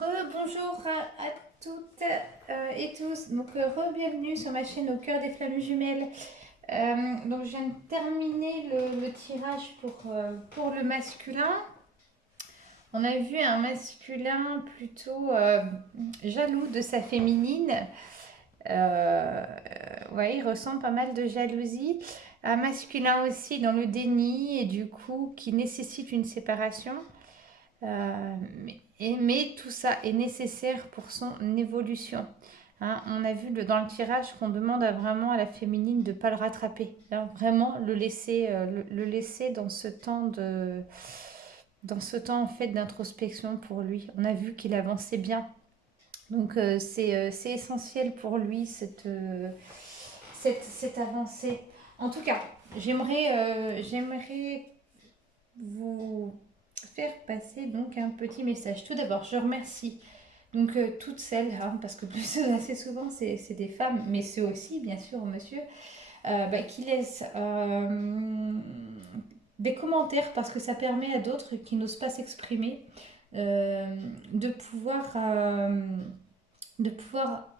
Bonjour à toutes et tous. Donc, bienvenue sur ma chaîne Au cœur des flammes jumelles. Donc, je viens de terminer le tirage pour le masculin. On a vu un masculin plutôt jaloux de sa féminine. Ouais, il ressent pas mal de jalousie. Un masculin aussi dans le déni et du coup qui nécessite une séparation. Mais tout ça est nécessaire pour son évolution. Hein, on a vu dans le tirage qu'on demande vraiment à la féminine de ne pas le rattraper. Hein, vraiment le laisser dans ce temps en fait d'introspection pour lui. On a vu qu'il avançait bien. Donc c'est essentiel pour lui cette avancée. En tout cas, j'aimerais vous faire passer donc un petit message. Tout d'abord, je remercie donc toutes celles, hein, parce que assez souvent c'est des femmes, mais ceux aussi, bien sûr, monsieur, qui laissent des commentaires parce que ça permet à d'autres qui n'osent pas s'exprimer euh, de pouvoir euh, de pouvoir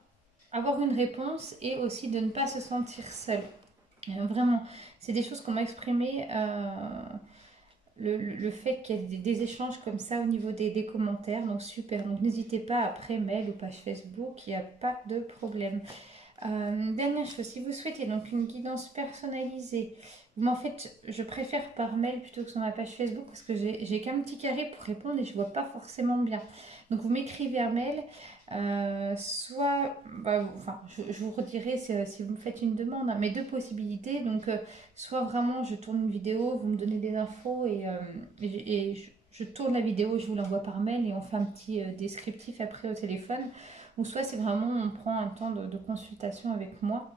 avoir une réponse et aussi de ne pas se sentir seul. Vraiment, c'est des choses qu'on m'a exprimées. Le fait qu'il y ait des échanges comme ça au niveau des commentaires, donc super. Donc n'hésitez pas après mail ou page Facebook, il n'y a pas de problème. Dernière chose, si vous souhaitez donc une guidance personnalisée, mais en fait je préfère par mail plutôt que sur ma page Facebook parce que j'ai qu'un petit carré pour répondre et je vois pas forcément bien. Donc vous m'écrivez un mail, soit, enfin je vous redirai si vous me faites une demande, hein, mais deux possibilités. Donc soit vraiment je tourne une vidéo, vous me donnez des infos et je tourne la vidéo, je vous l'envoie par mail et on fait un petit descriptif après au téléphone. Ou soit c'est vraiment on prend un temps de consultation avec moi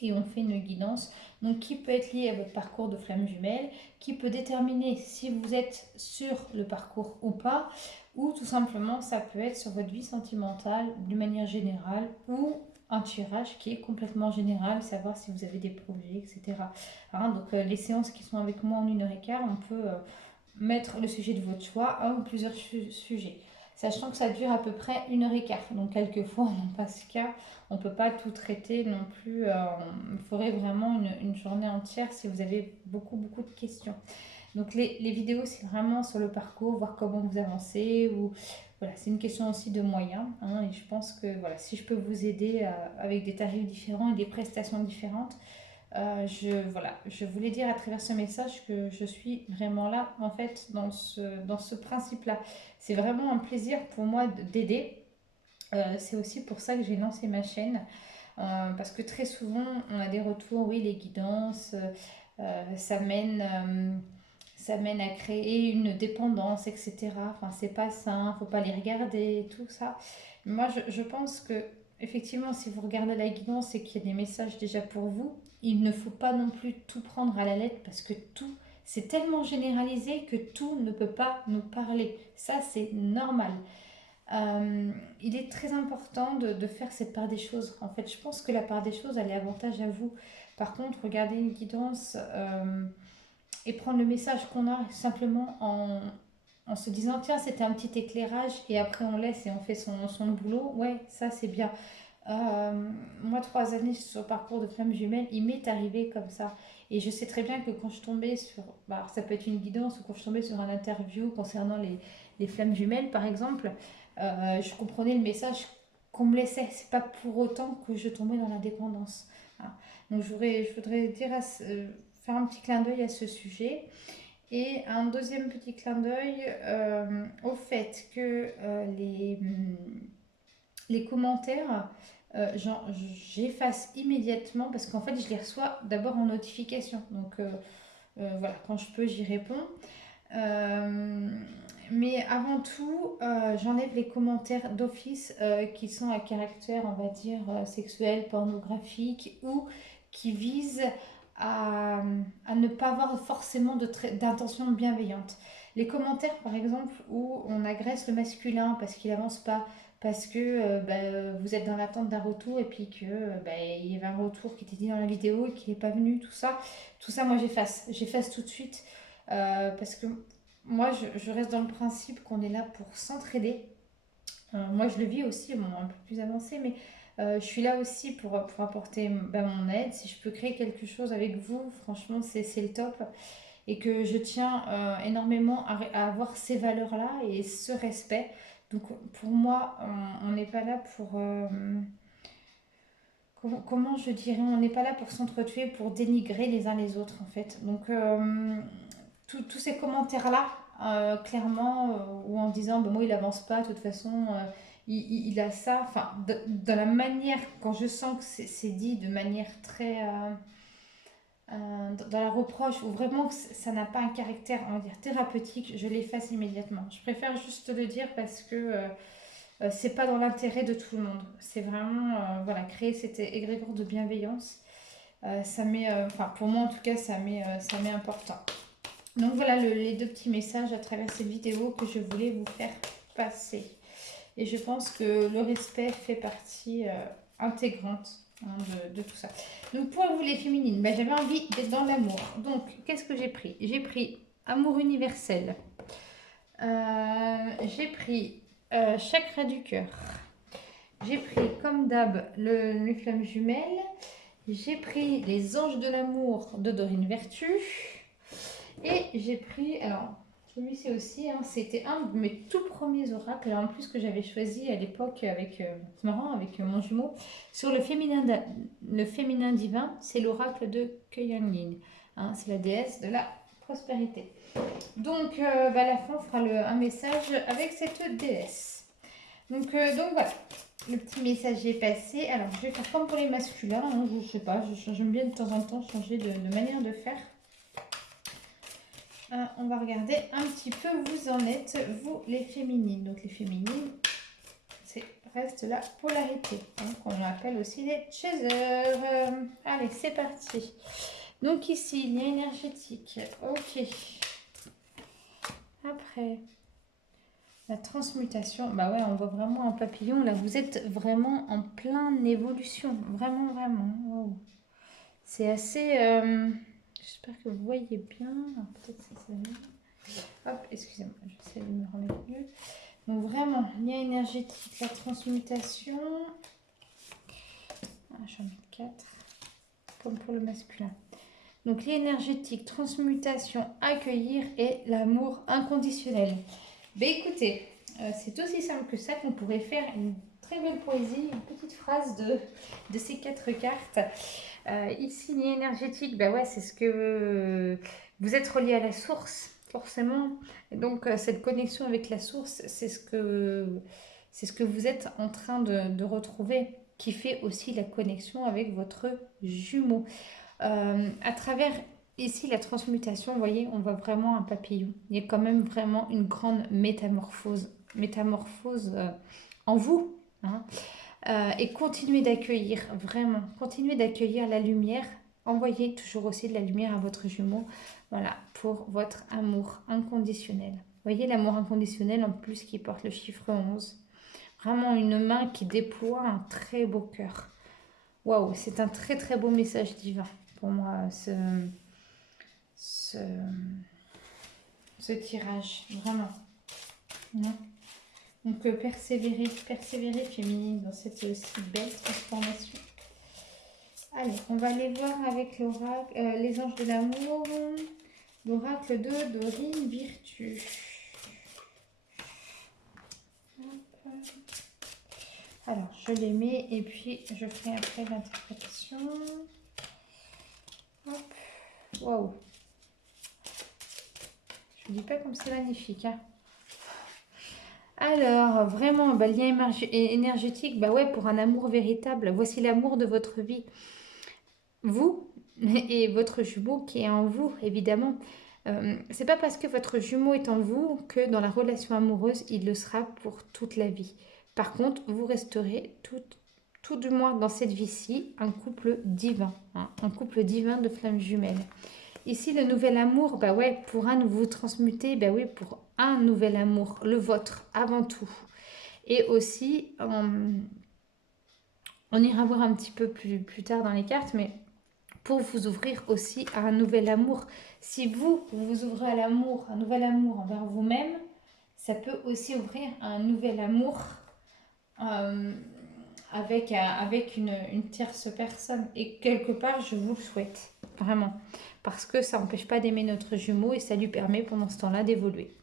et on fait une guidance. Donc qui peut être lié à votre parcours de flamme jumelle, qui peut déterminer si vous êtes sur le parcours ou pas, ou tout simplement ça peut être sur votre vie sentimentale d'une manière générale, ou un tirage qui est complètement général, savoir si vous avez des projets, etc. Hein, donc les séances qui sont avec moi en 1 h 15, on peut mettre le sujet de votre choix, un ou plusieurs sujets. Sachant que ça dure à peu près 1 h 15. Donc quelquefois, on passe qu'à, on ne peut pas tout traiter non plus. Il faudrait vraiment une journée entière si vous avez beaucoup de questions. Donc les vidéos, c'est vraiment sur le parcours, voir comment vous avancez. Ou, voilà, c'est une question aussi de moyens. Hein, et je pense que voilà, si je peux vous aider avec des tarifs différents et des prestations différentes, je voulais dire à travers ce message que je suis vraiment là, en fait, dans ce principe-là. C'est vraiment un plaisir pour moi d'aider. C'est aussi pour ça que j'ai lancé ma chaîne. Parce que très souvent, on a des retours, oui, les guidances, ça mène à créer une dépendance, etc. Enfin, c'est pas sain, faut pas les regarder, tout ça. Moi, je pense que effectivement, si vous regardez la guidance et qu'il y a des messages déjà pour vous, il ne faut pas non plus tout prendre à la lettre parce que tout, c'est tellement généralisé que tout ne peut pas nous parler. Ça, c'est normal. Il est très important de faire cette part des choses. En fait, je pense que la part des choses, elle est avantage à vous. Par contre, regardez une guidance et prendre le message qu'on a simplement en se disant tiens, c'était un petit éclairage et après on laisse et on fait son boulot. Ouais, ça c'est bien. Moi, 3 années sur le parcours de flamme jumelle, il m'est arrivé comme ça. Et je sais très bien que quand je tombais sur, bah, ça peut être une guidance ou quand je tombais sur un interview concernant les flammes jumelles, par exemple, je comprenais le message qu'on me laissait. C'est pas pour autant que je tombais dans la dépendance. Hein. Donc, je voudrais dire faire un petit clin d'œil à ce sujet. Et un deuxième petit clin d'œil au fait que les commentaires, j'efface immédiatement parce qu'en fait, je les reçois d'abord en notification. Donc voilà, quand je peux, j'y réponds. Euh, mais avant tout, j'enlève les commentaires d'office qui sont à caractère, on va dire, sexuel, pornographique ou qui visent à ne pas avoir forcément d'intention bienveillante. Les commentaires, par exemple, où on agresse le masculin parce qu'il avance pas, parce que vous êtes dans l'attente d'un retour et puis que il y avait un retour qui était dit dans la vidéo et qui n'est pas venu, tout ça, moi j'efface tout de suite parce que moi je reste dans le principe qu'on est là pour s'entraider Moi, je le vis aussi, bon, un peu plus avancé, mais je suis là aussi pour apporter mon aide. Si je peux créer quelque chose avec vous, franchement, c'est le top. Et que je tiens énormément à avoir ces valeurs-là et ce respect. Donc, pour moi, on n'est pas là pour... comment je dirais, on n'est pas là pour s'entretuer, pour dénigrer les uns les autres, en fait. Donc, tous ces commentaires-là, clairement, ou en disant, bah, moi, il avance pas, de toute façon, il a ça. Enfin, de la manière, quand je sens que c'est dit de manière très... dans la reproche, ou vraiment que ça n'a pas un caractère, on va dire, thérapeutique, je l'efface immédiatement. Je préfère juste le dire parce que c'est pas dans l'intérêt de tout le monde. C'est vraiment, voilà, créer cet égrégore de bienveillance. Ça met, enfin, pour moi en tout cas, ça m'est important. Donc voilà les deux petits messages à travers cette vidéo que je voulais vous faire passer. Et je pense que le respect fait partie intégrante de tout ça. Donc pour vous les féminines, ben, j'avais envie d'être dans l'amour. Donc qu'est-ce que j'ai pris? J'ai pris amour universel. J'ai pris chakra du cœur. J'ai pris comme d'hab les flammes jumelles. J'ai pris les anges de l'amour de Dorine Vertu. Et j'ai pris, alors celui-ci aussi, hein, c'était un de mes tout premiers oracles, en plus que j'avais choisi à l'époque avec, c'est marrant, avec mon jumeau, sur le féminin divin, c'est l'oracle de Kuan Yin. Hein, c'est la déesse de la prospérité. Donc, à la fin, on fera un message avec cette déesse. Donc voilà, le petit message est passé. Alors, je vais faire comme pour les masculins, hein, je ne sais pas, j'aime bien de temps en temps changer de manière de faire. On va regarder un petit peu où vous en êtes, vous les féminines. Donc les féminines, reste la polarité, hein, qu'on appelle aussi les chasers. Allez, c'est parti. Donc ici, lien énergétique. Ok. Après, la transmutation. Bah ouais, on voit vraiment un papillon. Là, vous êtes vraiment en pleine évolution. Vraiment, vraiment. Wow. C'est assez... J'espère que vous voyez bien. Peut-être que c'est ça. Hop, excusez-moi, j'essaie de me remettre mieux. Donc vraiment, lien énergétique, la transmutation. J'en mets 4, comme pour le masculin. Donc lien énergétique, transmutation, accueillir et l'amour inconditionnel. Ben écoutez, c'est aussi simple que ça qu'on pourrait faire une très belle poésie, une petite phrase de ces 4 cartes. Ici, lien énergétique, ben ouais, c'est ce que vous êtes relié à la source, forcément. Et donc, cette connexion avec la source, c'est ce que vous êtes en train de retrouver, qui fait aussi la connexion avec votre jumeau. À travers ici la transmutation, vous voyez, on voit vraiment un papillon. Il y a quand même vraiment une grande métamorphose en vous. Hein. Et continuez d'accueillir, vraiment, continuez d'accueillir la lumière. Envoyez toujours aussi de la lumière à votre jumeau, voilà, pour votre amour inconditionnel. Vous voyez l'amour inconditionnel en plus qui porte le chiffre 11. Vraiment une main qui déploie un très beau cœur. Waouh, c'est un très très beau message divin pour moi, ce tirage, vraiment. Donc persévérer féminine dans cette aussi belle transformation. Allez, on va aller voir avec l'oracle, les anges de l'amour, l'oracle de Dorine Vertu. Alors, je les mets et puis je ferai après l'interprétation. Hop, waouh. Je ne dis pas comme c'est magnifique, hein. Alors, vraiment, bah, lien énergétique, bah ouais, pour un amour véritable. Voici l'amour de votre vie. Vous et votre jumeau qui est en vous, évidemment. C'est pas parce que votre jumeau est en vous que dans la relation amoureuse, il le sera pour toute la vie. Par contre, vous resterez tout du moins dans cette vie-ci un couple divin, hein, un couple divin de flammes jumelles. Ici, le nouvel amour, bah ouais, pour un, vous transmutez, bah oui, pour un nouvel amour, le vôtre, avant tout. Et aussi, on ira voir un petit peu plus tard dans les cartes, mais pour vous ouvrir aussi à un nouvel amour. Si vous vous ouvrez à l'amour, un nouvel amour envers vous-même, ça peut aussi ouvrir à un nouvel amour euh, avec une tierce personne. Et quelque part, je vous le souhaite, vraiment. Parce que ça n'empêche pas d'aimer notre jumeau et ça lui permet pendant ce temps-là d'évoluer.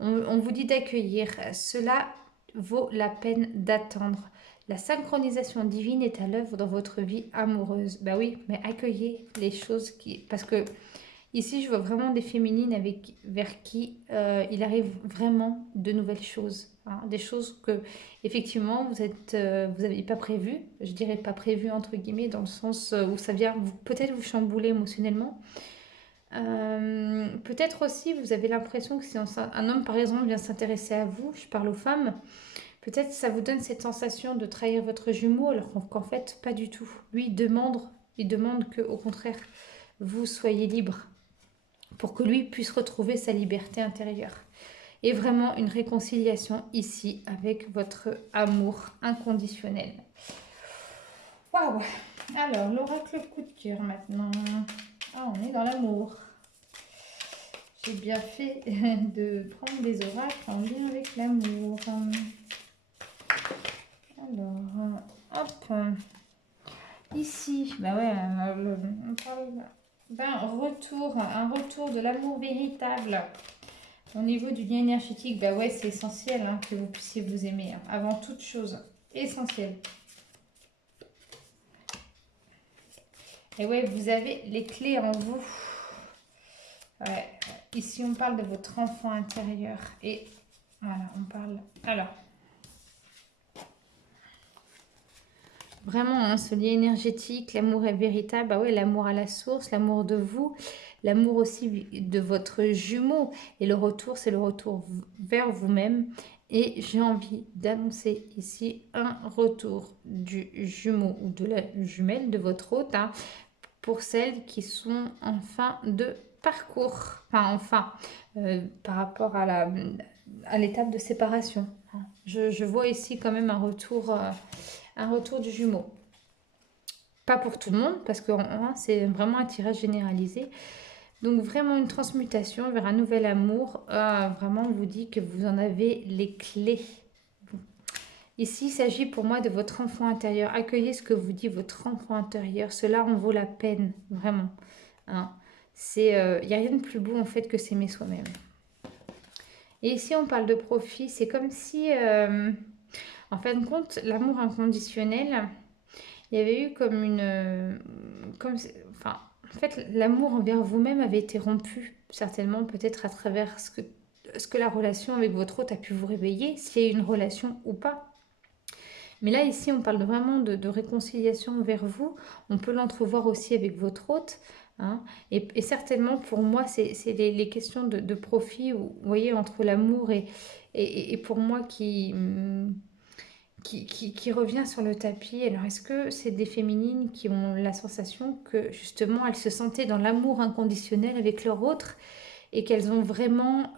On vous dit d'accueillir. Cela vaut la peine d'attendre. La synchronisation divine est à l'œuvre dans votre vie amoureuse. Bah oui, mais accueillez les choses qui... Parce que ici, je vois vraiment des féminines vers qui il arrive vraiment de nouvelles choses. Hein, des choses que, effectivement, vous n'avez pas prévues. Je dirais pas prévues, entre guillemets, dans le sens où ça vient peut-être vous chambouler émotionnellement. Peut-être aussi, vous avez l'impression que si un homme, par exemple, vient s'intéresser à vous, je parle aux femmes, peut-être ça vous donne cette sensation de trahir votre jumeau, alors qu'en fait, pas du tout. Lui, il demande que, au contraire, vous soyez libre pour que lui puisse retrouver sa liberté intérieure. Et vraiment une réconciliation ici avec votre amour inconditionnel. Waouh! Alors, l'oracle coup de cœur maintenant. Ah, on est dans l'amour. J'ai bien fait de prendre des oracles en lien avec l'amour. Alors, hop. Ici, bah ouais, on parle d'un retour, un retour de l'amour véritable. Au niveau du lien énergétique, bah ouais, c'est essentiel hein, que vous puissiez vous aimer. Hein, avant toute chose, essentiel. Et ouais, vous avez les clés en vous. Ouais. Ici, on parle de votre enfant intérieur. Et voilà, on parle... Alors, vraiment, hein, ce lien énergétique, l'amour est véritable. Bah ouais, l'amour à la source, l'amour de vous, l'amour aussi de votre jumeau. Et le retour, c'est le retour vers vous-même. Et j'ai envie d'annoncer ici un retour du jumeau ou de la jumelle de votre hôte hein, pour celles qui sont en fin de parcours. Par rapport à l'étape de séparation. Je vois ici quand même un retour du jumeau. Pas pour tout le monde, parce que c'est vraiment un tirage généralisé. Donc vraiment une transmutation vers un nouvel amour. Vraiment, on vous dit que vous en avez les clés. Ici, il s'agit pour moi de votre enfant intérieur. Accueillez ce que vous dit votre enfant intérieur. Cela en vaut la peine, vraiment. Hein. Il n'y a rien de plus beau en fait que s'aimer soi-même. Et ici, on parle de profit. C'est comme si, en fin de compte, l'amour inconditionnel, il y avait eu comme une... enfin, en fait, l'amour envers vous-même avait été rompu, certainement, peut-être à travers ce que la relation avec votre hôte a pu vous réveiller, s'il y a eu une relation ou pas. Mais là, ici, on parle vraiment de réconciliation vers vous. On peut l'entrevoir aussi avec votre hôte. Hein. Et certainement, pour moi, c'est les questions de profit, vous voyez, entre l'amour et pour moi qui revient sur le tapis. Alors, est-ce que c'est des féminines qui ont la sensation que, justement, elles se sentaient dans l'amour inconditionnel avec leur autre et qu'elles ont vraiment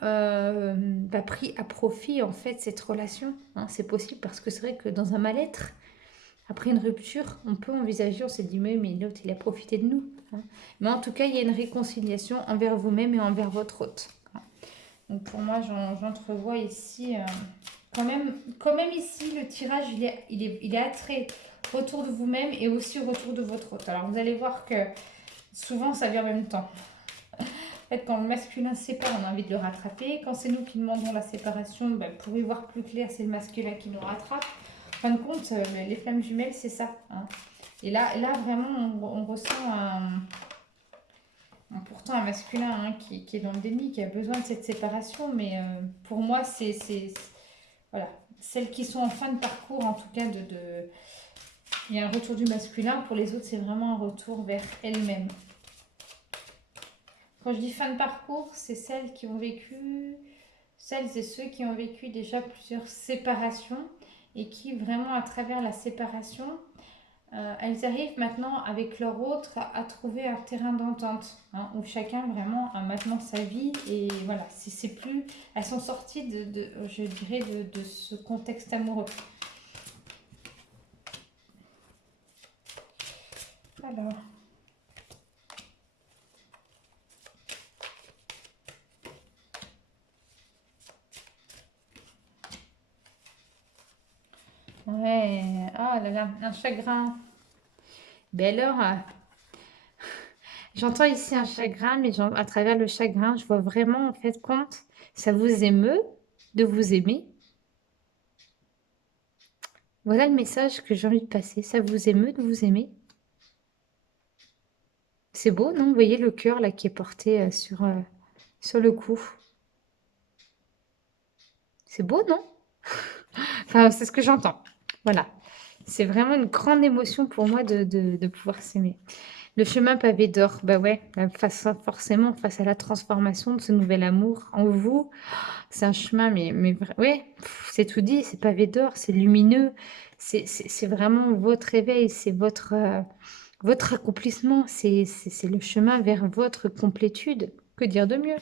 pris à profit, en fait, cette relation. Hein, c'est possible parce que c'est vrai que dans un mal-être, après une rupture, on peut envisager, on s'est dit, mais l'autre, il a profité de nous. Hein. Mais en tout cas, il y a une réconciliation envers vous-même et envers votre hôte. Hein. Donc, pour moi, j'entrevois ici... quand même ici, le tirage, il est attrait retour de vous-même et aussi retour de votre hôte. Alors, vous allez voir que souvent, ça vient en même temps. En fait, quand le masculin se sépare, on a envie de le rattraper. Quand c'est nous qui demandons la séparation, pour y voir plus clair, c'est le masculin qui nous rattrape. En fin de compte, les flammes jumelles, c'est ça. Hein. Et là, vraiment, on ressent pourtant un masculin hein, qui est dans le déni, qui a besoin de cette séparation. Mais pour moi, c'est voilà, celles qui sont en fin de parcours, en tout cas, il y a un retour du masculin. Pour les autres, c'est vraiment un retour vers elles-mêmes. Quand je dis fin de parcours, c'est celles et ceux qui ont vécu déjà plusieurs séparations et qui vraiment à travers la séparation, elles arrivent maintenant avec leur autre à trouver un terrain d'entente hein, où chacun vraiment a maintenant sa vie et voilà, c'est plus, elles sont sorties je dirais de ce contexte amoureux. Alors. Ouais, oh là là, un chagrin. Ben alors, j'entends ici un chagrin, mais à travers le chagrin, je vois vraiment, en fait, compte, ça vous émeut de vous aimer. Voilà le message que j'ai envie de passer. Ça vous émeut de vous aimer. C'est beau, non? Vous voyez le cœur là qui est porté sur le cou. C'est beau, non? Enfin, c'est ce que j'entends. Voilà. C'est vraiment une grande émotion pour moi de pouvoir s'aimer. Le chemin pavé d'or, bah ouais, forcément, face à la transformation de ce nouvel amour en vous, c'est un chemin, ouais, c'est tout dit, c'est pavé d'or, c'est lumineux, c'est vraiment votre réveil, c'est votre accomplissement, c'est le chemin vers votre complétude. Que dire de mieux?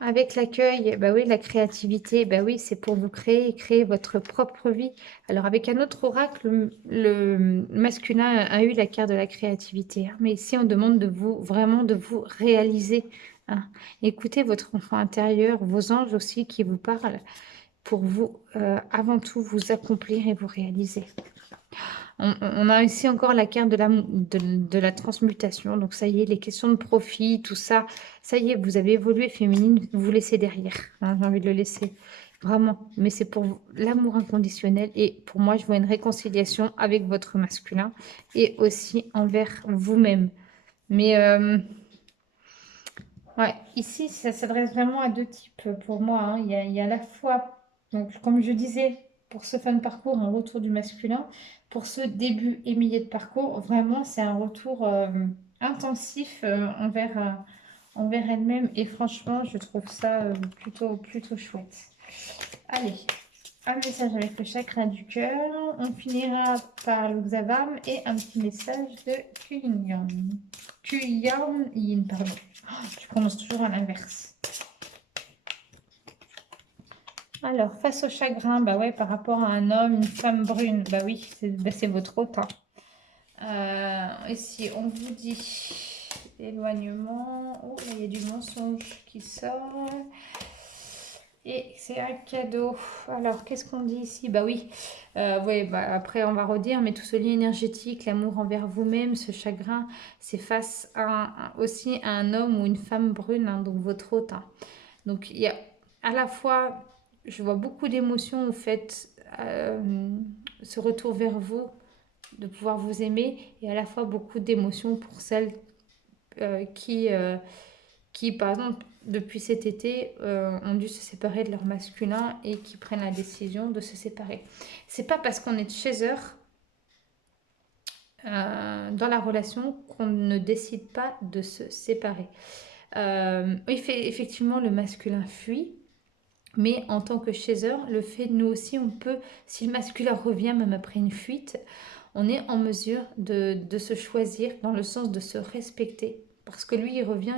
Avec l'accueil, bah oui, la créativité, bah oui, c'est pour vous créer votre propre vie. Alors avec un autre oracle, le masculin a eu la carte de la créativité, hein, mais ici on demande de vous, vraiment de vous réaliser, hein. Écoutez votre enfant intérieur, vos anges aussi qui vous parlent pour vous, avant tout, vous accomplir et vous réaliser. On a ici encore la carte de la transmutation. Donc, ça y est, les questions de profit, tout ça, ça y est, vous avez évolué féminine, vous laissez derrière, hein, j'ai envie de le laisser. Vraiment. Mais c'est pour l'amour inconditionnel. Et pour moi, je vois une réconciliation avec votre masculin et aussi envers vous-même. Mais, ouais, ici, ça s'adresse vraiment à deux types pour moi, hein. Il y a à la fois, donc, comme je disais, pour ce fin de parcours, un retour du masculin. Pour ce début et milieu de parcours, vraiment, c'est un retour intensif envers elle-même. Et franchement, je trouve ça plutôt chouette. Allez, un message avec le chakra du cœur. On finira par le Xavam et un petit message de Kuyan. Kuyan Yin, pardon. Je prononce toujours à l'inverse. Alors, face au chagrin, bah ouais, par rapport à un homme, une femme brune, bah oui, c'est votre hôte, hein. Ici, on vous dit éloignement. Oh, là, il y a du mensonge qui sort. Et c'est un cadeau. Alors, qu'est-ce qu'on dit ici? Bah oui, ouais, bah après on va redire, mais tout ce lien énergétique, l'amour envers vous-même, ce chagrin, c'est face aussi à un homme ou une femme brune, hein, donc votre hôte, hein. Donc il y a à la fois, je vois beaucoup d'émotions au fait, ce retour vers vous, de pouvoir vous aimer, et à la fois beaucoup d'émotions pour celles euh, qui, euh, qui, par exemple, depuis cet été, ont dû se séparer de leur masculin et qui prennent la décision de se séparer. C'est pas parce qu'on est chez eux dans la relation qu'on ne décide pas de se séparer. Effectivement, le masculin fuit, mais en tant que chaser, le fait nous aussi, on peut, si le masculin revient même après une fuite, on est en mesure de se choisir dans le sens de se respecter. Parce que lui, il revient,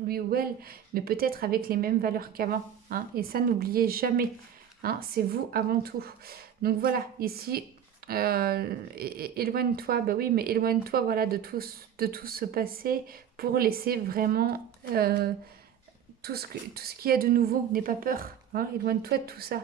lui ou elle, mais peut-être avec les mêmes valeurs qu'avant, hein. Et ça, n'oubliez jamais, hein, c'est vous avant tout. Donc voilà, ici, éloigne-toi, bah oui, mais éloigne-toi voilà, de tout ce passé pour laisser vraiment tout ce qu'il y a de nouveau. N'aie pas peur, hein, éloigne-toi de tout ça.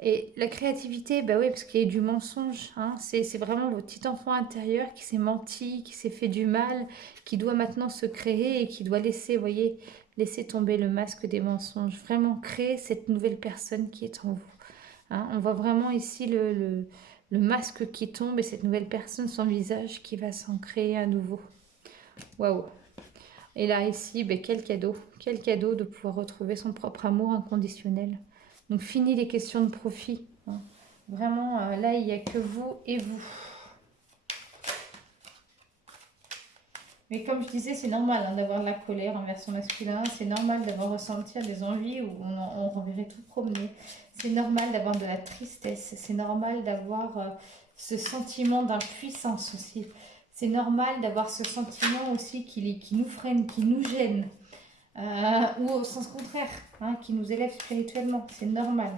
Et la créativité, bah oui, parce qu'il y a du mensonge, hein, c'est vraiment votre petit enfant intérieur qui s'est menti, qui s'est fait du mal, qui doit maintenant se créer et qui doit laisser, voyez, laisser tomber le masque des mensonges, vraiment créer cette nouvelle personne qui est en vous, hein. On voit vraiment ici le masque qui tombe et cette nouvelle personne, son visage qui va s'en créer à nouveau. Waouh! Et là, ici, ben, quel cadeau de pouvoir retrouver son propre amour inconditionnel. Donc, fini les questions de profit, hein. Vraiment, là, il n'y a que vous et vous. Mais comme je disais, c'est normal, hein, d'avoir de la colère envers son masculin. C'est normal d'avoir ressenti des envies où on reverrait tout promener. C'est normal d'avoir de la tristesse. C'est normal d'avoir ce sentiment d'impuissance aussi. C'est normal d'avoir ce sentiment aussi qui nous freine, qui nous gêne. Ou au sens contraire, hein, qui nous élève spirituellement. C'est normal.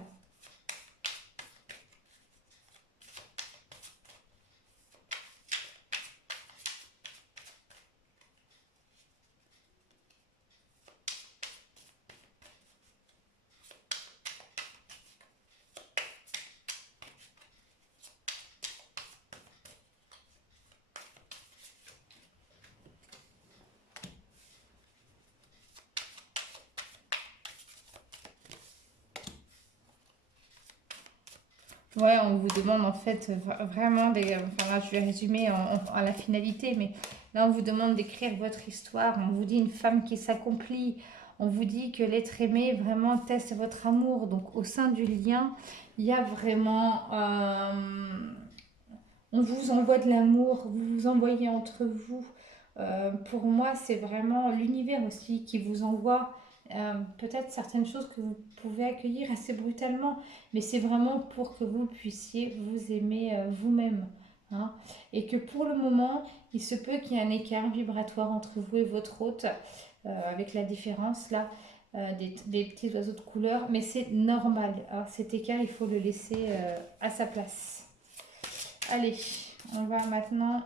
Ouais, on vous demande en fait vraiment des... Enfin là, je vais résumer à la finalité, mais là, on vous demande d'écrire votre histoire. On vous dit une femme qui s'accomplit. On vous dit que l'être aimé vraiment teste votre amour. Donc, au sein du lien, il y a vraiment... on vous envoie de l'amour, vous vous envoyez entre vous. Pour moi, c'est vraiment l'univers aussi qui vous envoie peut-être certaines choses que vous pouvez accueillir assez brutalement, mais c'est vraiment pour que vous puissiez vous aimer vous-même. Hein. Et que pour le moment, il se peut qu'il y ait un écart vibratoire entre vous et votre hôte, avec la différence là, des petits oiseaux de couleur, mais c'est normal. Hein. Cet écart, il faut le laisser à sa place. Allez, on va maintenant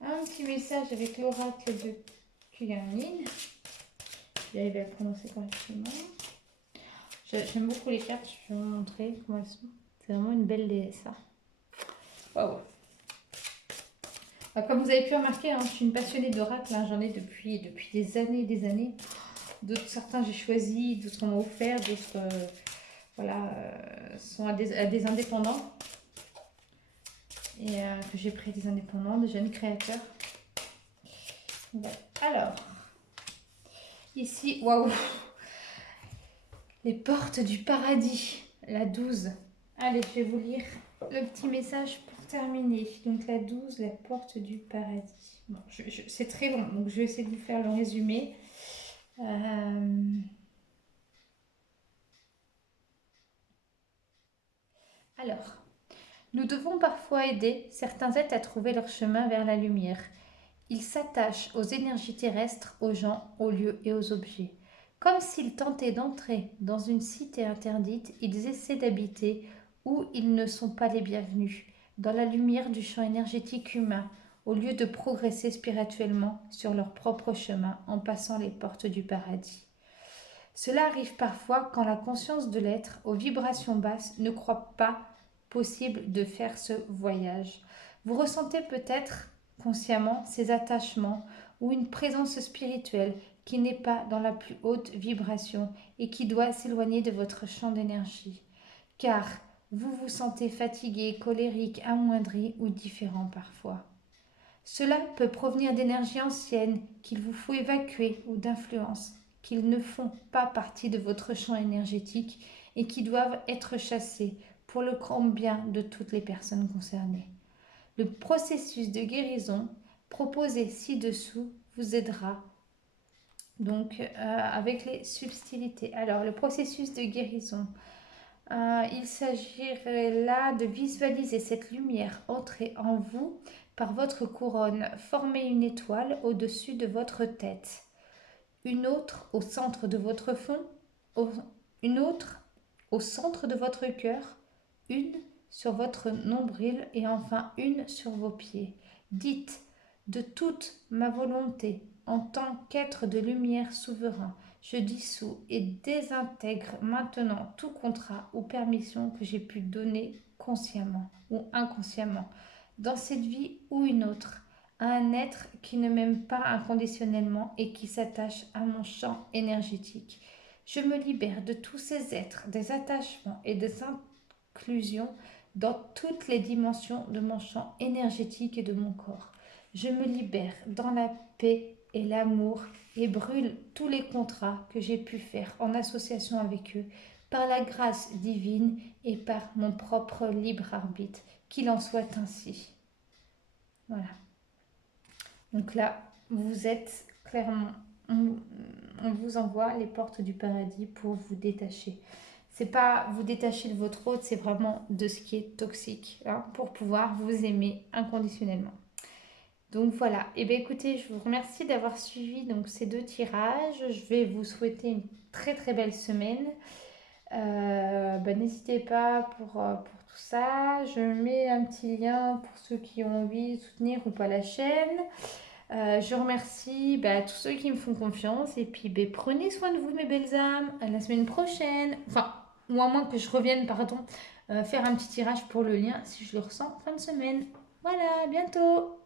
un petit message avec l'oracle de Kuan-Yin. J'arrive à le prononcer correctement. J'aime beaucoup les cartes, je vais vous montrer comment elles sont. C'est vraiment une belle déesse. Wow. Comme vous avez pu remarquer, hein, je suis une passionnée d'oracle, hein, j'en ai depuis des années et des années. D'autres, certains j'ai choisi, d'autres m'ont offert, d'autres voilà, sont à des indépendants. Et que j'ai pris des indépendants, des jeunes créateurs. Ouais. Alors, ici, waouh, les portes du paradis, la 12. Allez, je vais vous lire le petit message pour terminer. Donc la 12, la porte du paradis. Bon, c'est très long, donc je vais essayer de vous faire le résumé. Alors, nous devons parfois aider certains êtres à trouver leur chemin vers la lumière. Ils s'attachent aux énergies terrestres, aux gens, aux lieux et aux objets. Comme s'ils tentaient d'entrer dans une cité interdite, ils essaient d'habiter où ils ne sont pas les bienvenus, dans la lumière du champ énergétique humain, au lieu de progresser spirituellement sur leur propre chemin en passant les portes du paradis. Cela arrive parfois quand la conscience de l'être, aux vibrations basses, ne croit pas possible de faire ce voyage. Vous ressentez peut-être consciemment ces attachements ou une présence spirituelle qui n'est pas dans la plus haute vibration et qui doit s'éloigner de votre champ d'énergie. Car vous vous sentez fatigué, colérique, amoindri ou différent parfois. Cela peut provenir d'énergies anciennes qu'il vous faut évacuer ou d'influences qu'ils ne font pas partie de votre champ énergétique et qui doivent être chassées pour le grand bien de toutes les personnes concernées. Le processus de guérison proposé ci-dessous vous aidera donc avec les subtilités. Alors, le processus de guérison, il s'agirait là de visualiser cette lumière entrer en vous par votre couronne, former une étoile au-dessus de votre tête, une autre au centre de votre front, une autre au centre de votre cœur, une sur votre nombril et enfin une sur vos pieds. Dites de toute ma volonté, en tant qu'être de lumière souverain, je dissous et désintègre maintenant tout contrat ou permission que j'ai pu donner consciemment ou inconsciemment, dans cette vie ou une autre, à un être qui ne m'aime pas inconditionnellement et qui s'attache à mon champ énergétique. Je me libère de tous ces êtres, des attachements et des inclusions dans toutes les dimensions de mon champ énergétique et de mon corps. Je me libère dans la paix et l'amour et brûle tous les contrats que j'ai pu faire en association avec eux par la grâce divine et par mon propre libre arbitre, qu'il en soit ainsi. Voilà. Donc là, vous êtes clairement, on vous envoie les portes du paradis pour vous détacher. C'est pas vous détacher de votre hôte, c'est vraiment de ce qui est toxique, hein, pour pouvoir vous aimer inconditionnellement. Donc voilà, et bien écoutez, je vous remercie d'avoir suivi donc ces 2 tirages. Je vais vous souhaiter une très très belle semaine. N'hésitez pas pour tout ça. Je mets un petit lien pour ceux qui ont envie de soutenir ou pas la chaîne. Je remercie tous ceux qui me font confiance. Et puis prenez soin de vous mes belles âmes. À la semaine prochaine. Enfin, ou à moins que je revienne, pardon, faire un petit tirage pour le lien si je le ressens fin de semaine. Voilà, à bientôt.